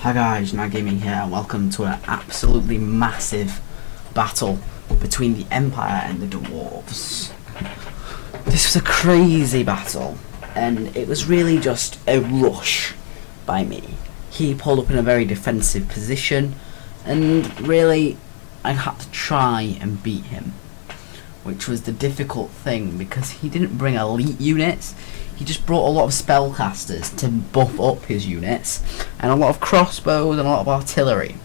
Hi guys, Now Gaming here, and welcome to an absolutely massive battle between the Empire and the Dwarves. This was a crazy battle, and it was really just a rush by me. He pulled up in a very defensive position, and really I had to try and beat him, which was the difficult thing because he didn't bring elite units. He just brought a lot of spellcasters to buff up his units, and a lot of crossbows and a lot of artillery.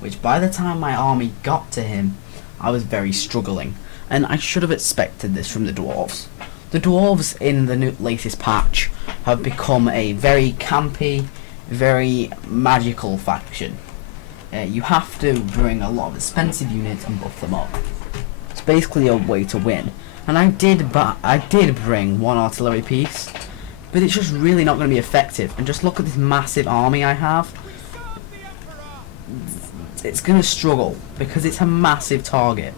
Which by the time my army got to him, I was very struggling, and I should have expected this from the dwarves. The dwarves in the latest patch have become a very campy, very magical faction. You have to bring a lot of expensive units and buff them up. It's basically a way to win. And I did bring one artillery piece, but it's just really not going to be effective. And just look at this massive army I have. It's going to struggle because it's a massive target.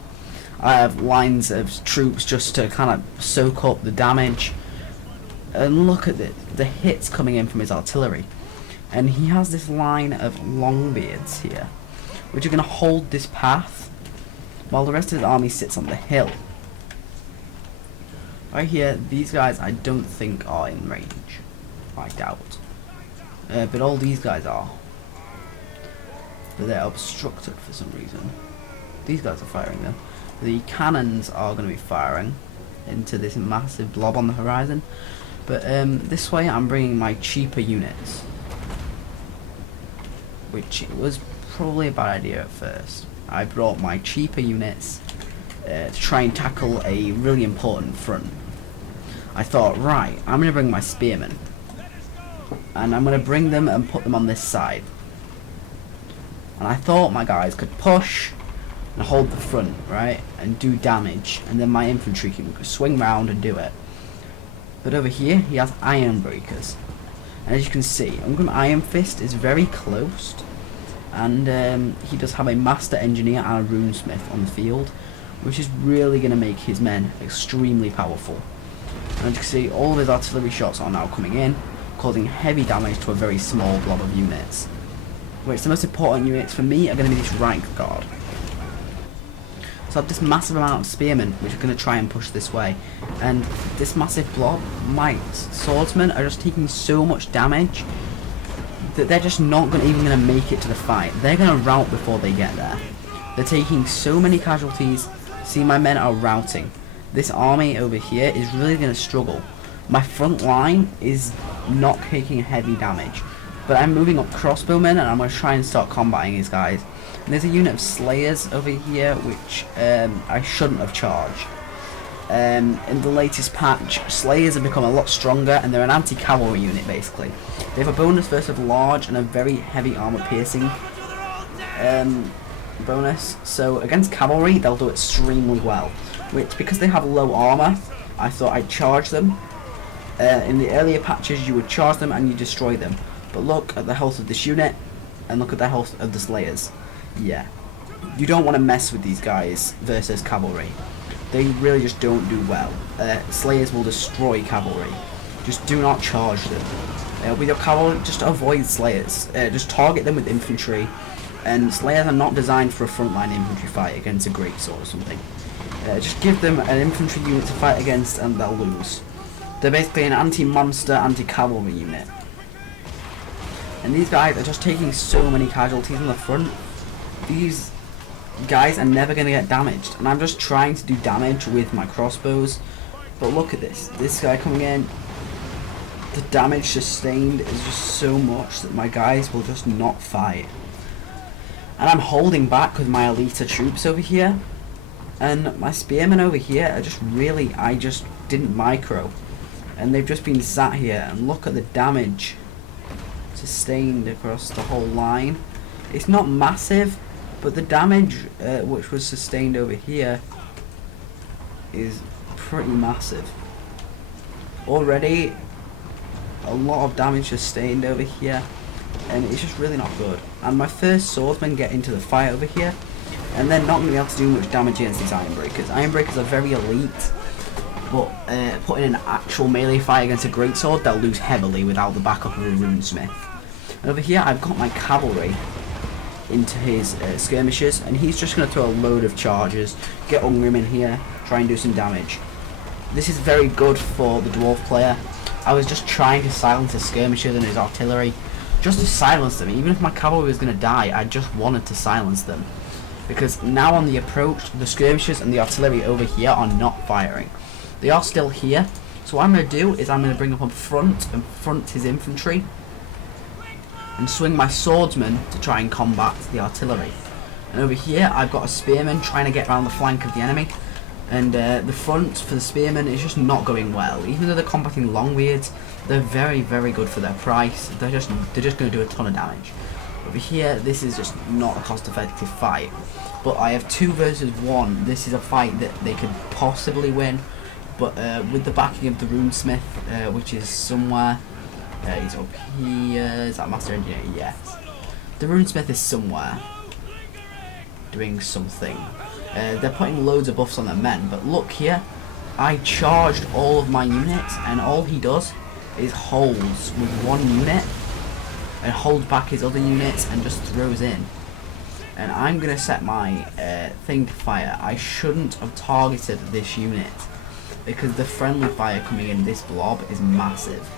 I have lines of troops just to kind of soak up the damage. And look at the hits coming in from his artillery. And he has this line of longbeards here, which are going to hold this path, while the rest of his army sits on the hill. Right here, these guys I don't think are in range. I doubt. But all these guys are. But they're obstructed for some reason. These guys are firing them. The cannons are going to be firing into this massive blob on the horizon. But this way I'm bringing my cheaper units. Which was probably a bad idea at first. I brought my cheaper units to try and tackle a really important front. I thought, right, I'm going to bring my spearmen, and I'm going to bring them and put them on this side. And I thought my guys could push and hold the front, right, and do damage, and then my infantry can swing round and do it. But over here, he has iron breakers, and as you can see, Iron Fist is very close, and he does have a master engineer and a runesmith on the field, which is really going to make his men extremely powerful. And as you can see, all of his artillery shots are now coming in, causing heavy damage to a very small blob of units. Which the most important units for me are going to be this rank guard. So I have this massive amount of spearmen which are going to try and push this way, and this massive blob, my swordsmen are just taking so much damage that they're just not even going to make it to the fight. They're going to rout before they get there. They're taking so many casualties. See, my men are routing. This army over here is really going to struggle. My front line is not taking heavy damage, but I'm moving up crossbowmen and I'm going to try and start combating these guys. And there's a unit of slayers over here which I shouldn't have charged. In the latest patch, slayers have become a lot stronger, and they're an anti-cavalry unit basically. They have a bonus versus large and a very heavy armor piercing bonus, so against cavalry they'll do extremely well, which because they have low armor I thought I'd charge them. In the earlier patches you would charge them and you destroy them, but look at the health of this unit and look at the health of the slayers. Yeah, you don't want to mess with these guys versus cavalry. They really just don't do well. Slayers will destroy cavalry. Just do not charge them. With your cavalry, just avoid slayers. Just target them with infantry. And slayers are not designed for a frontline infantry fight against a greatsword or something. Just give them an infantry unit to fight against and they'll lose. They're basically an anti-monster, anti-cavalry unit. And these guys are just taking so many casualties on the front. These guys are never going to get damaged. And I'm just trying to do damage with my crossbows. But look at this. This guy coming in. The damage sustained is just so much that my guys will just not fight. And I'm holding back with my elite troops over here. And my spearmen over here are just really, I just didn't micro. And they've just been sat here, and look at the damage sustained across the whole line. It's not massive, but the damage which was sustained over here is pretty massive. Already a lot of damage sustained over here, and it's just really not good. And my first swordsmen get into the fight over here, and they're not going to be able to do much damage against these iron breakers. Iron breakers are very elite, but putting an actual melee fight against a greatsword, they'll lose heavily without the backup of a runesmith. And over here I've got my cavalry into his skirmishers, and he's just going to throw a load of charges, get Ungrim in here, try and do some damage. This is very good for the dwarf player. I was just trying to silence his skirmishers and his artillery, just to silence them. Even if my cavalry was going to die, I just wanted to silence them. Because now on the approach, the skirmishers and the artillery over here are not firing. They are still here. So what I'm going to do is I'm going to bring up front and front his infantry, and swing my swordsman to try and combat the artillery. And over here I've got a spearman trying to get around the flank of the enemy, and the front for the spearmen is just not going well. Even though they're combating Longbeards, they're very, very good for their price. They're just going to do a ton of damage. Over here, this is just not a cost-effective fight. But I have 2 versus 1. This is a fight that they could possibly win. But with the backing of the runesmith, which is somewhere. He's up here. Is that Master Engineer? Yes. The runesmith is somewhere doing something. They're putting loads of buffs on their men, but look here. I charged all of my units, and all he does is holds with 1 unit and holds back his other units and just throws in. And I'm gonna set my thing to fire. I shouldn't have targeted this unit because the friendly fire coming in this blob is massive.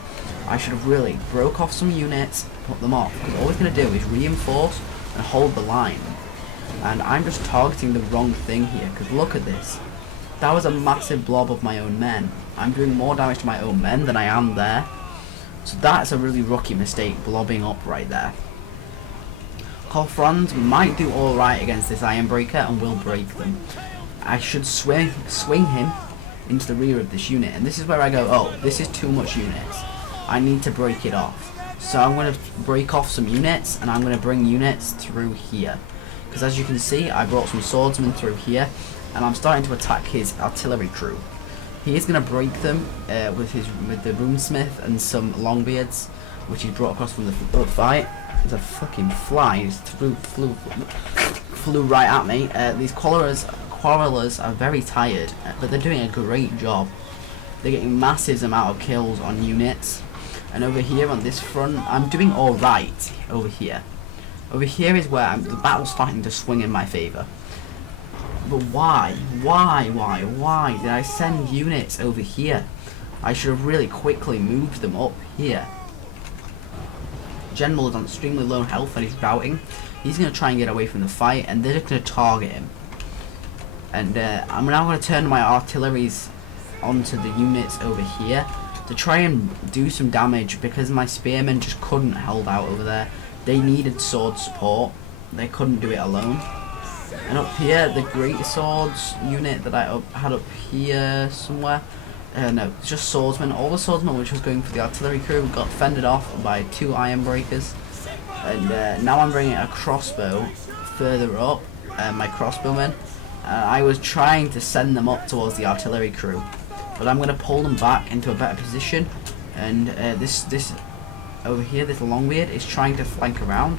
I should have really broke off some units, put them off, because all it's going to do is reinforce and hold the line. And I'm just targeting the wrong thing here, because look at this. That was a massive blob of my own men. I'm doing more damage to my own men than I am there. So that's a really rookie mistake, blobbing up right there. Colfrond might do alright against this Ironbreaker and will break them. I should swing him into the rear of this unit, and this is where I go, oh, this is too much units. I need to break it off. So I'm going to break off some units, and I'm going to bring units through here. Because as you can see, I brought some swordsmen through here, and I'm starting to attack his artillery crew. He is going to break them with the runesmith and some longbeards, which he brought across from the fight. There's a fucking fly just flew right at me. These quarrelers are very tired, but they're doing a great job. They're getting massive amount of kills on units. And over here on this front, I'm doing alright over here. Over here is where the battle's starting to swing in my favour. But why did I send units over here? I should have really quickly moved them up here. General is on extremely low health and he's routing. He's going to try and get away from the fight, and they're just going to target him. And I'm now going to turn my artilleries onto the units over here to try and do some damage, because my spearmen just couldn't hold out over there. They needed sword support. They couldn't do it alone. And up here, the great swords unit that I had up here somewhere. No, it's just swordsmen. All the swordsmen which was going for the artillery crew got fended off by 2 Ironbreakers. And now I'm bringing a crossbow further up, my crossbowmen. I was trying to send them up towards the artillery crew, but I'm going to pull them back into a better position. And this over here, this Longbeard is trying to flank around,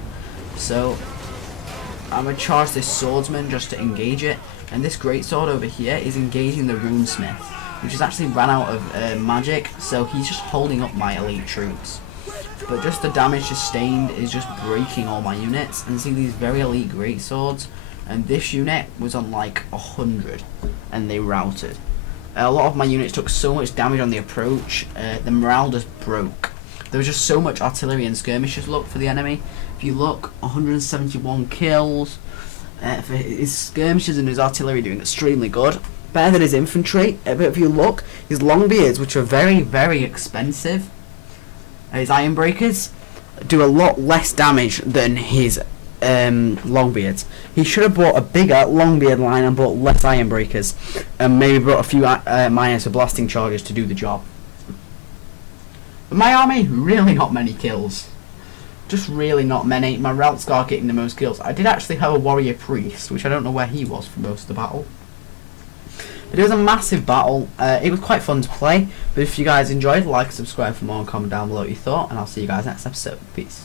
so I'm going to charge this swordsman just to engage it. And this greatsword over here is engaging the runesmith, which has actually ran out of magic, so he's just holding up my elite troops. But just the damage sustained is just breaking all my units. And see these very elite greatswords, and this unit was on like 100, and they routed. A lot of my units took so much damage on the approach, the morale just broke. There was just so much artillery and skirmishers look for the enemy. If you look, 171 kills. For his skirmishers and his artillery doing extremely good. Better than his infantry. But if you look, his longbeards, which are very, very expensive, his Ironbreakers, do a lot less damage than his Longbeards. He should have brought a bigger Longbeard line and brought less Ironbreakers, and maybe brought a few minus or blasting charges to do the job. But my army, really not many kills. Just really not many. My Raltsgar getting the most kills. I did actually have a warrior priest, which I don't know where he was for most of the battle. But it was a massive battle. It was quite fun to play. But if you guys enjoyed, like and subscribe for more and comment down below what you thought. And I'll see you guys next episode. Peace.